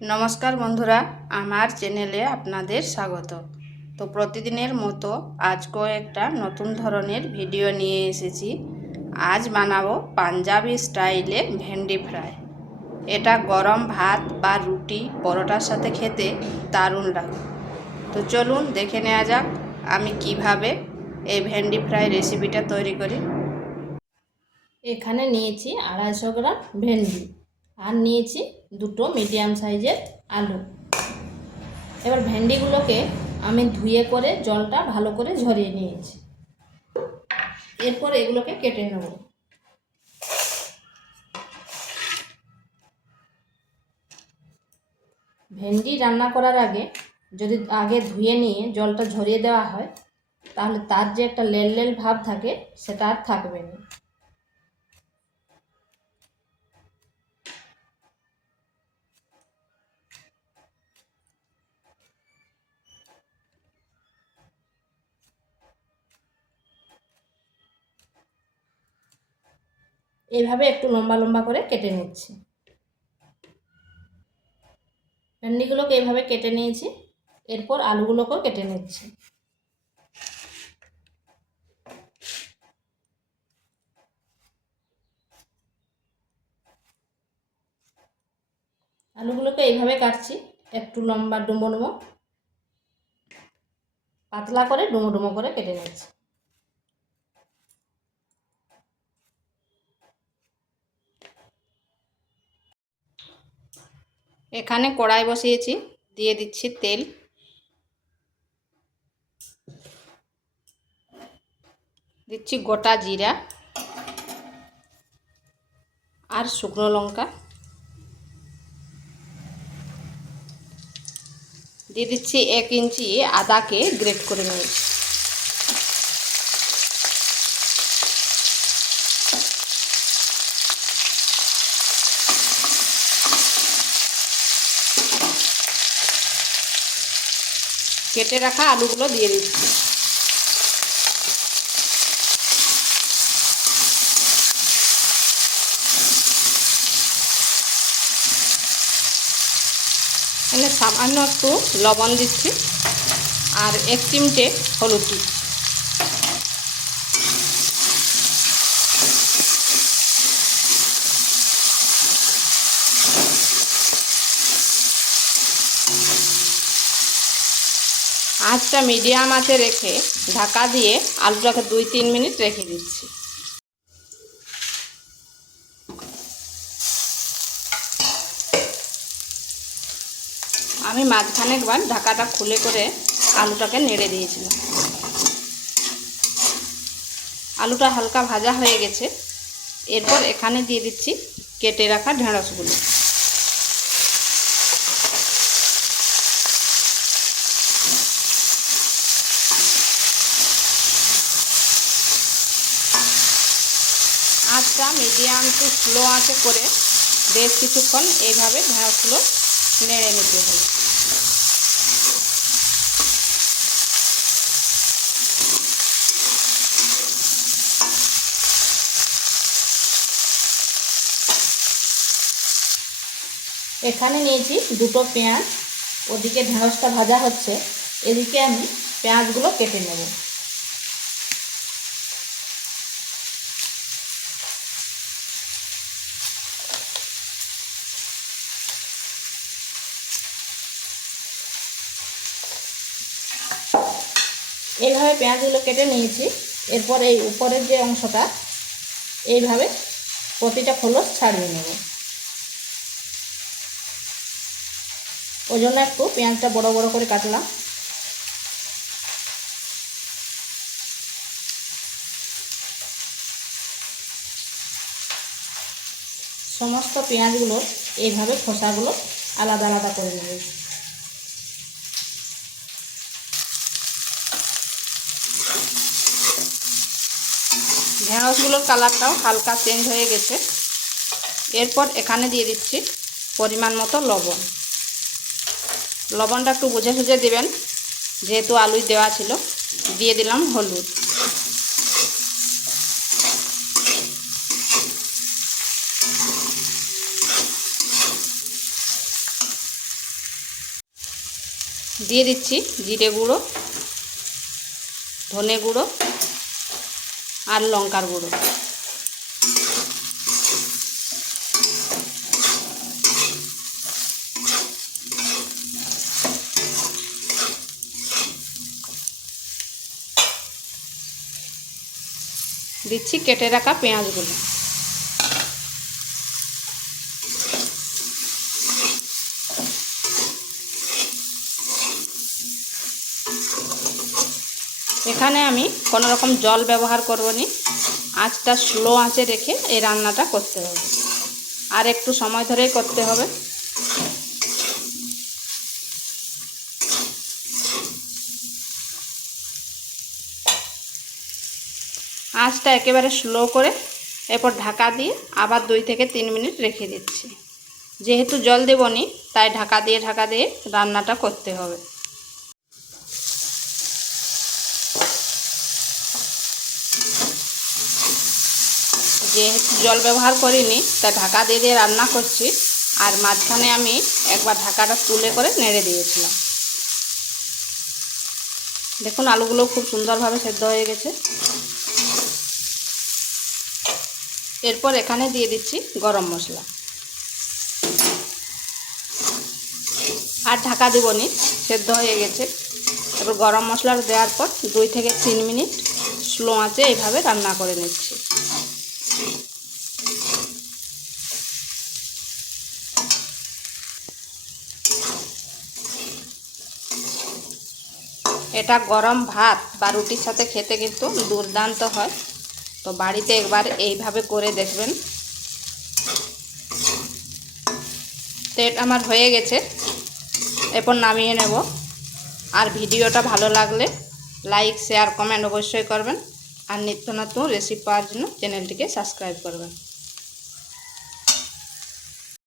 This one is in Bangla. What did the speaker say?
নমস্কার বন্ধুরা, আমার চ্যানেলে আপনাদের স্বাগত। তো প্রতিদিনের মতো আজকেও একটা নতুন ধরনের ভিডিও নিয়ে এসেছি। আজ বানাবো পাঞ্জাবি স্টাইলে ভেন্ডি ফ্রাই। এটা গরম ভাত বা রুটি পরোটার সাথে খেতে দারুণ লাগে। তো চলুন দেখে নেওয়া যাক আমি কিভাবে এই ভেন্ডি ফ্রাই রেসিপিটা তৈরি করি। এখানে নিয়েছি 250 গ্রাম ভেন্ডি আর নিয়েছি দুটো মিডিয়াম সাইজের আলু। এবার ভেন্ডিগুলোকে আমি ধুয়ে করে জলটা ভালো করে ঝরিয়ে নিয়েছি। এরপর এগুলোকে কেটে নেব। ভেন্ডি রান্না করার আগে যদি আগে ধুয়ে নিয়ে জলটা ঝরিয়ে দেওয়া হয় তাহলে তার যে একটা লেল লেল ভাব থাকে সেটা আর থাকবে না। এইভাবে একটু লম্বা লম্বা করে কেটে নিচ্ছি। ভেন্ডিগুলোকে এইভাবে কেটে নিয়েছি। এরপর আলুগুলোকেও কেটে নিচ্ছি। আলুগুলোকে এইভাবে কাটছি, একটু লম্বা ডুমো ডুমো, পাতলা করে ডুমো ডুমো করে কেটে নিচ্ছি। এখানে কড়াই বসিয়েছি, দিয়ে দিচ্ছি তেল। দিচ্ছি গোটা জিরা আর শুকনো লঙ্কা। দিয়ে দিচ্ছি 1 ইঞ্চি আদাকে গ্রেট করে নিয়েছি। কেটে রাখা আলুগুলো দিয়ে দিচ্ছি। এখানে সামান্য একটু লবণ দিচ্ছি আর 1 চিমটে হলুদ দিচ্ছি। আঁচটা মিডিয়াম আঁচে রেখে ঢাকা দিয়ে আলুটাকে 2-3 মিনিট রেখে দিচ্ছি। আমি মাঝখানে একবার ঢাকাটা খুলে করে আলুটাকে নেড়ে দিয়েছিলাম। আলুটা হালকা ভাজা হয়ে গেছে। এরপর এখানে দিয়ে দিচ্ছি কেটে রাখা ঢেঁড়সগুলো। আঁচটা মিডিয়াম টু স্লো আঁচে করে বেশ কিছুক্ষণ এইভাবে ঢেঁড়সগুলো নেড়ে নিতে হবে। এখানে নিয়েছি দুটো পেঁয়াজ, ওদিকে ঢেঁড়সটা ভাজা হচ্ছে, এদিকে আমি পেঁয়াজগুলো কেটে নেব। এইভাবে পেঁয়াজগুলো কেটে নিয়েছি। এরপর এই উপরের যে অংশটা এইভাবে প্রতিটা খোলস ছাড়িয়ে নেব। ওই জন্য একটু পেঁয়াজটা বড় বড় করে কাটলাম। সমস্ত পেঁয়াজগুলো এইভাবে খোসাগুলো আলাদা আলাদা করে নেব। ঢেঁড়সগুলোর কালারটাও হালকা চেঞ্জ হয়ে গেছে। এরপর এখানে দিয়ে দিচ্ছি পরিমাণ মতো লবণ। লবণটা একটু বুঝে সুঝে দেবেন, যেহেতু আলুই দেওয়া ছিল। দিয়ে দিলাম হলুদ। দিয়ে দিচ্ছি জিরে গুঁড়ো, ধনে গুঁড়ো আর লঙ্কার গুঁড়ো। দিচ্ছি কেটে রাখা পেঁয়াজগুলো। এখানে আমি কোনো রকম জল ব্যবহার করব না, আঁচটা স্লো আঁচে রেখে এই রান্নাটা করতে হবে, আর একটু সময় ধরেই করতে হবে। আঁচটা একেবারে স্লো করে এরপর ঢাকা দিয়ে আবার 2 থেকে 3 মিনিট রেখে দিচ্ছি। যেহেতু জল দেবনি তাই ঢাকা দিয়ে রান্নাটা করতে হবে। যেহেতু জল ব্যবহার করিনি তাই ঢাকা দিয়ে রান্না করছি, আর মাঝখানে আমি একবার ঢাকাটা তুলে করে নেড়ে দিয়েছিলাম। দেখুন আলুগুলো খুব সুন্দরভাবে সেদ্ধ হয়ে গেছে। এরপর এখানে দিয়ে দিচ্ছি গরম মশলা, আর ঢাকা দেবনি, সেদ্ধ হয়ে গেছে। এবার গরম মশলা দেওয়ার পর 2 থেকে 3 মিনিট স্লো আঁচে এইভাবে রান্না করে নিচ্ছি। এটা গরম ভাত বা রুটির সাথে খেতে কিন্তু দুর্দান্ত হয়। তো বাড়িতে একবার এইভাবে করে দেখবেন। তো এটা আমার হয়ে গেছে, এরপর নামিয়ে নেব। আর ভিডিওটা ভালো লাগলে লাইক, শেয়ার, কমেন্ট অবশ্যই করবেন, আর নিত্য নতুন রেসিপি পাওয়ার জন্য চ্যানেলটিকে সাবস্ক্রাইব করবেন।